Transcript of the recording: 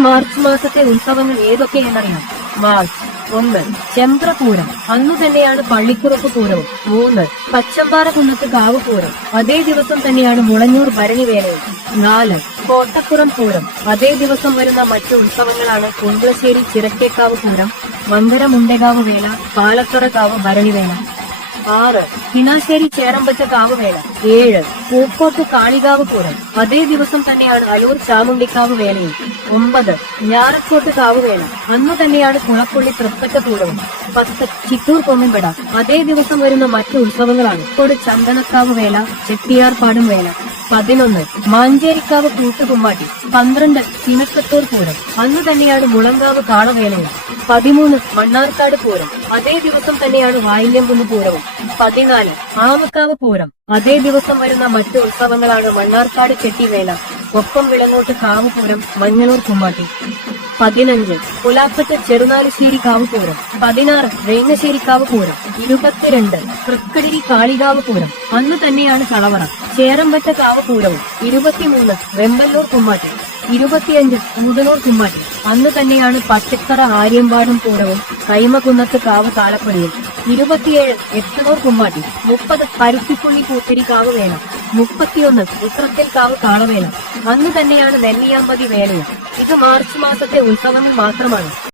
March മാസത്തെ ഉത്സവങ്ങൾ ഏതൊക്കെയെന്നറിയാം March ഒന്ന് ചന്ദ്രപൂരം. അന്നു തന്നെയാണ് പള്ളിക്കുറപ്പ് പൂരവും. മൂന്ന് പച്ചമ്പാറ കുന്നത്ത് കാവുപൂരം അതേ ദിവസം തന്നെയാണ് മുളഞ്ഞൂർ ഭരണിവേലയും. നാല് കോട്ടപ്പുറം പൂരം. അതേ ദിവസം വരുന്ന മറ്റു ഉത്സവങ്ങളാണ് കുമ്പളശ്ശേരി ചിറക്കേക്കാവ് പൂരം മന്ദര മുണ്ടേകാവ് വേല പാലത്തറ കാവ് ഭരണിവേല. ആറ്. കിണാശ്ശേരി ചേരമ്പച്ച കാവുവേല ഏഴ്. പൂക്കോട്ട് കാളികാവ് പൂരം. അതേ ദിവസം തന്നെയാണ് അലൂർ ചാമുണ്ടിക്കാവ് വേലയും. ഒമ്പത്. ഞാറക്കോട്ട് കാവുവേല അന്ന് തന്നെയാണ് കുളപ്പുള്ളി തൃപ്പറ്റ പൂരവും. പത്ത്. ചിറ്റൂർ കൊമ്മിമ്പട അതേ ദിവസം വരുന്ന മറ്റു ഉത്സവങ്ങളാണ്. കോട് ചന്ദനക്കാവ് വേല ചെട്ടിയാർപാടും വേല. പതിനൊന്ന്. മാഞ്ചേരിക്കാവ് കൂട്ടുകുമ്മാട്ടി പന്ത്രണ്ട്. ചിനക്കത്തൂർ പൂരം. അന്ന് തന്നെയാണ് മുളങ്കാവ് കാളവേലയും പതിമൂന്ന്. മണ്ണാർക്കാട് പൂരം. അതേ ദിവസം തന്നെയാണ് വായില്യംകുന്ന് പൂരവും. പതിനാല്. ആമക്കാവ് പൂരം. അതേ ദിവസം വരുന്ന മറ്റു ഉത്സവങ്ങളാണ് മണ്ണാർക്കാട് ചെട്ടിവേല. ഒപ്പം വിളങ്ങോട്ട് കാവുപൂരം മഞ്ഞളൂർ കുമ്മാട്ടി. പതിനഞ്ച്. കൊലാപ്പത്ത് ചെറുനാലുശ്ശേരി കാവുപൂരം. പതിനാറ്. വേങ്ങശ്ശേരി കാവുപൂരം. ഇരുപത്തിരണ്ട്. തൃക്കടിരി കാളികാവ് പൂരം അന്ന് തന്നെയാണ് കളവറ ചേറമ്പറ്റ കാവുപൂരവും. ഇരുപത്തിമൂന്ന്. വെമ്പല്ലൂർ കുമ്മാട്ടി. ഇരുപത്തിയഞ്ച്. മുതലൂർ കുമ്മാട്ടി. അന്ന് തന്നെയാണ് പച്ചക്കറ ആര്യമ്പാടും പൂരവും കൈമകുന്നത്ത് കാവ് താലപ്പൊലിയും. ഇരുപത്തിയേഴ്. എട്ടുനൂർ കുമ്മാട്ടി. മുപ്പത്. പരുത്തിപ്പുള്ളി കൂത്തിരി കാവ് വേല മുപ്പത്തിയൊന്ന്. ചിത്രത്തിൽ കാവ് കാളവേല അന്ന് തന്നെയാണ് നെല്ലിയാമ്പതി വേലയും ഇത് മാർച്ച് മാസത്തെ ഉത്സവങ്ങൾ മാത്രമാണ്.